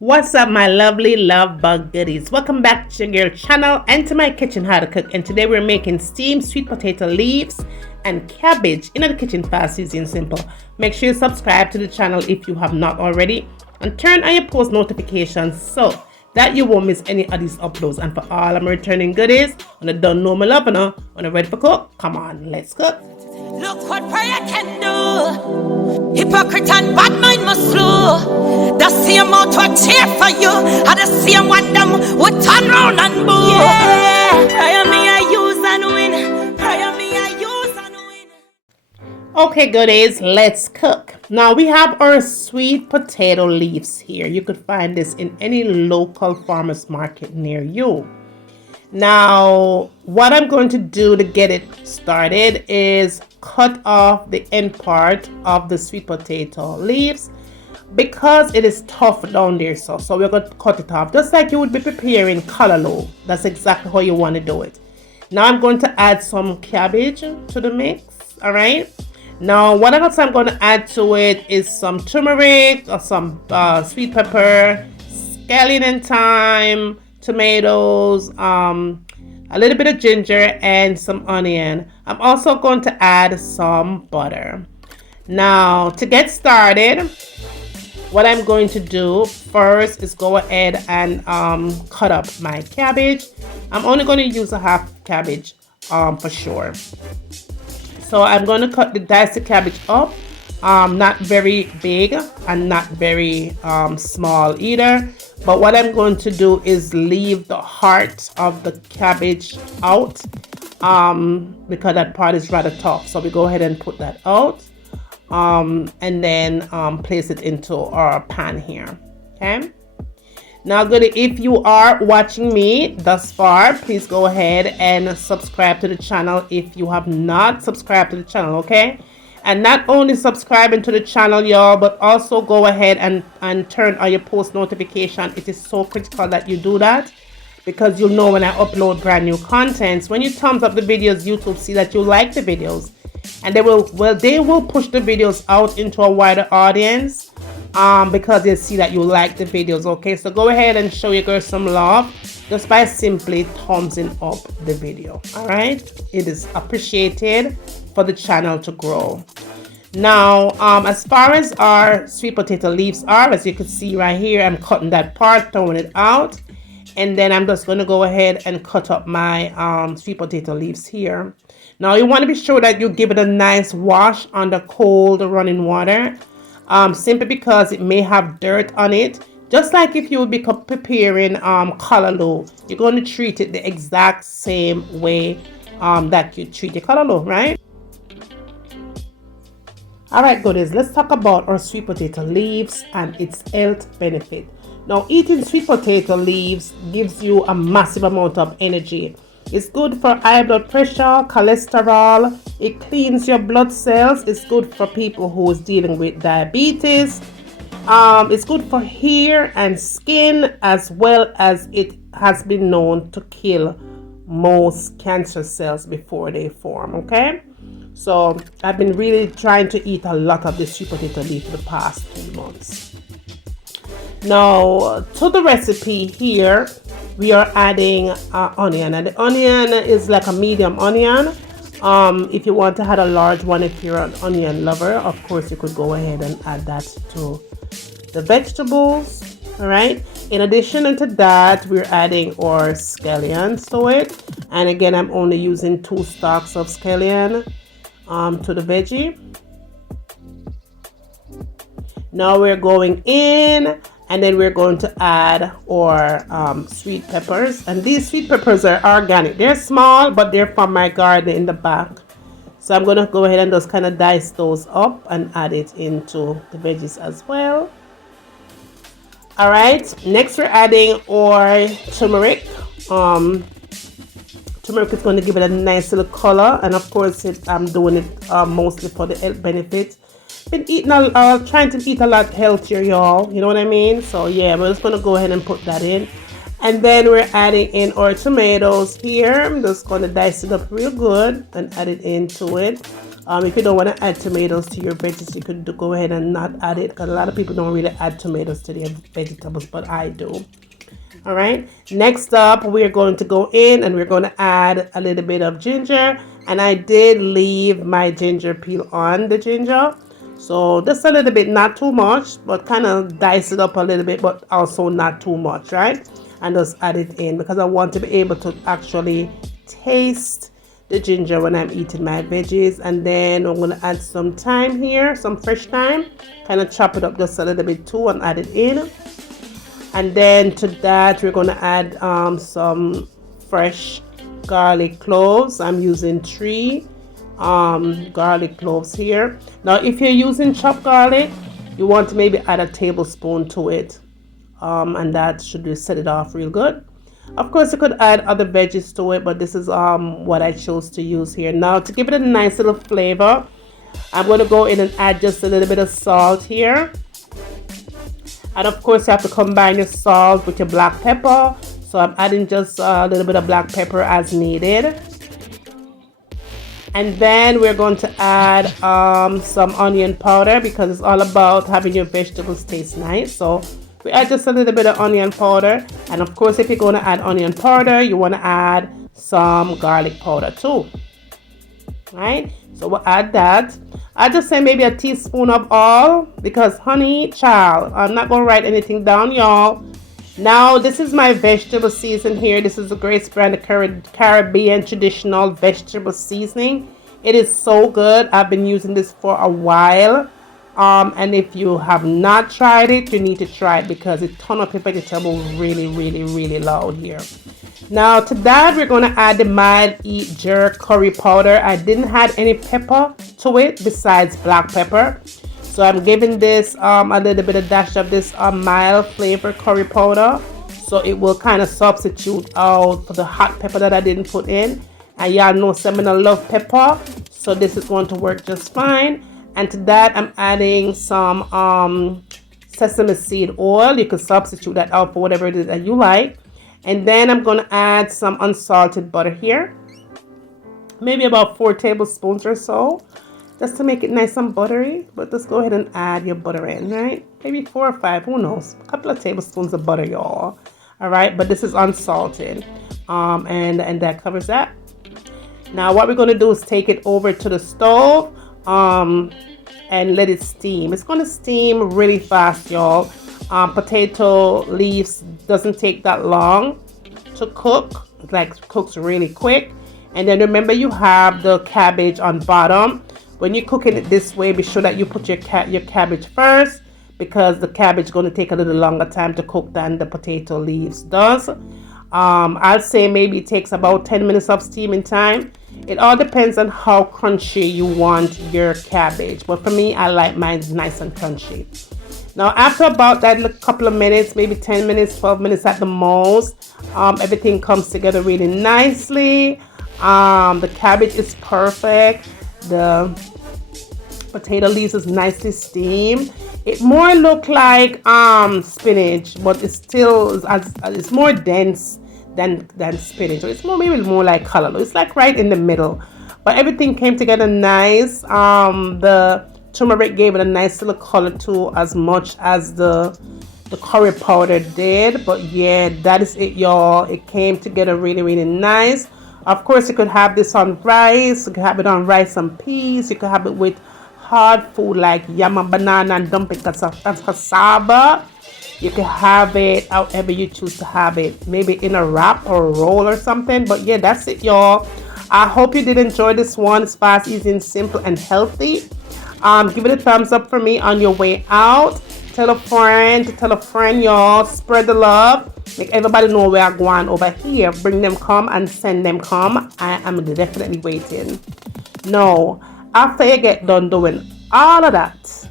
What's up, my lovely love bug goodies? Welcome back to your girl channel and to my kitchen how to cook. And today we're making steamed sweet potato leaves and cabbage in the kitchen fast, easy and simple. Make sure you subscribe to the channel if you have not already and turn on your post notifications so that you won't miss any of these uploads. And for all I'm returning goodies, when I don't know my love, when I'm ready for cook, come on, let's cook. Look what prayer can do. Hypocrite and bad mind must flow. The same mouth will cheer for you, and the same one them would turn round and boo. Yeah, prayer me I use and win. Prayer me I use and win. Okay, goodies, let's cook. Now we have our sweet potato leaves here. You could find this in any local farmers market near you. Now, what I'm going to do to get it started is cut off the end part of the sweet potato leaves because it is tough down there. So we're going to cut it off just like you would be preparing callaloo. That's exactly how you want to do it. Now I'm going to add some cabbage to the mix. All right. Now what else I'm going to add to it is some turmeric or some sweet pepper, scallion and thyme, tomatoes, a little bit of ginger and some onion. I'm also going to add some butter. Now to get started, what I'm going to do first is go ahead and cut up my cabbage. I'm only going to use a half cabbage for sure. So I'm going to dice the cabbage up, not very big and not very small either. But what I'm going to do is leave the heart of the cabbage out because that part is rather tough. So we go ahead and put that out and then place it into our pan here. Okay. Now, goody, if you are watching me thus far, please go ahead and subscribe to the channel if you have not subscribed to the channel, okay? And not only subscribing to the channel, y'all, but also go ahead and turn on your post notification. It is so critical that you do that because you'll know when I upload brand new contents. When you thumbs up the videos, YouTube see that you like the videos, and they will push the videos out into a wider audience because they see that you like the videos. Okay, so go ahead and show your girl some love just by simply thumbsing up the video. All right, it is appreciated for the channel to grow. Now as far as our sweet potato leaves are, as you can see right here, I'm cutting that part, throwing it out, and then I'm just going to go ahead and cut up my sweet potato leaves here. Now you want to be sure that you give it a nice wash under cold running water, simply because it may have dirt on it. Just like if you would be preparing callaloo, you're going to treat it the exact same way that you treat your callaloo, right? Alright, goodies, let's talk about our sweet potato leaves and its health benefit. Now, eating sweet potato leaves gives you a massive amount of energy. It's good for high blood pressure, cholesterol. It cleans your blood cells. It's good for people who is dealing with diabetes. It's good for hair and skin, as well as it has been known to kill most cancer cells before they form, okay? So I've been really trying to eat a lot of this sweet potato leaf for the past 3 months. Now to the recipe here, we are adding onion, and the onion is like a medium onion. If you want to add a large one, if you're an onion lover, of course you could go ahead and add that to the vegetables. All right, in addition to that, we're adding our scallions to it, and again I'm only using 2 stalks of scallion to the veggie. Now we're going in, and then we're going to add our sweet peppers, and these sweet peppers are organic. They're small, but they're from my garden in the back. So I'm going to go ahead and just kind of dice those up and add it into the veggies as well. All right, next we're adding our turmeric. Turmeric is going to give it a nice little color, and of course I'm doing it mostly for the health benefit. Been eating trying to eat a lot healthier, y'all, you know what I mean? So yeah, we're just going to go ahead and put that in, and then we're adding in our tomatoes here. I'm just going to dice it up real good and add it into it. If you don't want to add tomatoes to your veggies, you could go ahead and not add it, because a lot of people don't really add tomatoes to their vegetables, but I do. All right, next up we're going to go in and we're going to add a little bit of ginger, and I did leave my ginger peel on the ginger, so just a little bit, not too much, but kind of dice it up a little bit, but also not too much, right? And just add it in because I want to be able to actually taste the ginger when I'm eating my veggies. And then I'm going to add some thyme here, some fresh thyme, kind of chop it up just a little bit too and add it in. And then to that we're going to add some fresh garlic cloves. I'm using 3 garlic cloves here. Now if you're using chopped garlic, you want to maybe add a tablespoon to it, and that should set it off real good. Of course you could add other veggies to it, but this is what I chose to use here. Now to give it a nice little flavor, I'm going to go in and add just a little bit of salt here. And of course you have to combine your salt with your black pepper, so I'm adding just a little bit of black pepper as needed. And then we're going to add some onion powder, because it's all about having your vegetables taste nice. So we add just a little bit of onion powder, and of course if you're going to add onion powder, you want to add some garlic powder too. Right, so we'll add that. I just say maybe a teaspoon of all, because honey child, I'm not going to write anything down, y'all. Now this is my vegetable season here. This is the Grace brand Caribbean traditional vegetable seasoning. It is so good. I've been using this for a while, and if you have not tried it, you need to try it, because it turns up your vegetables really loud here. Now to that we're going to add the mild eat jerk curry powder. I didn't add any pepper to it besides black pepper, so I'm giving this a little bit of dash of this mild flavor curry powder, so it will kind of substitute out for the hot pepper that I didn't put in. And y'all know some I love pepper, so this is going to work just fine. And to that I'm adding some sesame seed oil. You can substitute that out for whatever it is that you like. And then I'm going to add some unsalted butter here, maybe about 4 tablespoons or so, just to make it nice and buttery. But just go ahead and add your butter in, right? Maybe 4 or 5, who knows, a couple of tablespoons of butter, y'all. All right, but this is unsalted, and that covers that. Now what we're going to do is take it over to the stove and let it steam. It's going to steam really fast, y'all. Potato leaves doesn't take that long to cook. It like cooks really quick. And then remember, you have the cabbage on bottom. When you're cooking it this way, be sure that you put your cabbage first, because the cabbage is going to take a little longer time to cook than the potato leaves does. I'd say maybe it takes about 10 minutes of steaming time. It all depends on how crunchy you want your cabbage, but for me, I like mine nice and crunchy. Now after about that couple of minutes, maybe 10 minutes, 12 minutes at the most, everything comes together really nicely. The cabbage is perfect. The potato leaves is nicely steamed. It more look like spinach, but it's still it's more dense than spinach. So it's maybe more like callaloo. It's like right in the middle, but everything came together nice. The turmeric gave it a nice little color too, as much as the curry powder did. But yeah, that is it, y'all. It came together really nice. Of course you could have this on rice, you could have it on rice and peas, you could have it with hard food like yam and banana and dumpling cassava. You can have it however you choose to have it, maybe in a wrap or a roll or something. But yeah, that's it, y'all. I hope you did enjoy this one. It's fast, easy, and simple and healthy. Give it a thumbs up for me on your way out. Tell a friend, y'all. Spread the love. Make everybody know where I'm going over here. Bring them come and send them come. I am definitely waiting. Now, after you get done doing all of that,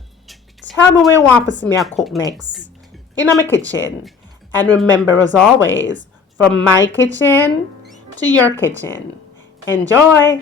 tell me where you want to see me cook next in my kitchen. And remember, as always, from my kitchen to your kitchen. Enjoy.